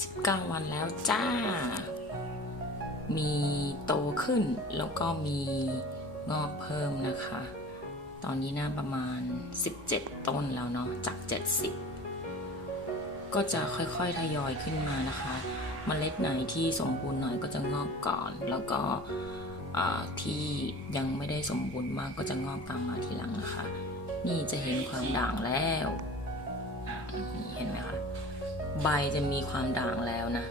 19 วันแล้วจ้า มีโตขึ้นแล้วก็มีงอกเพิ่มนะคะ ตอนนี้น่าประมาณ 17 ต้นแล้วเนาะจาก 70 ก็จะค่อยๆทยอยขึ้นมานะคะมเมล็ดไหนที่สมบูรณ์หน่อยก็จะงอกก่อน แล้วก็ที่ยังไม่ได้สมบูรณ์มากก็จะงอกตามมาทีหลังนะคะ นี่จะเห็นความด่างแล้ว ใบจะมีความด่างแล้วนะ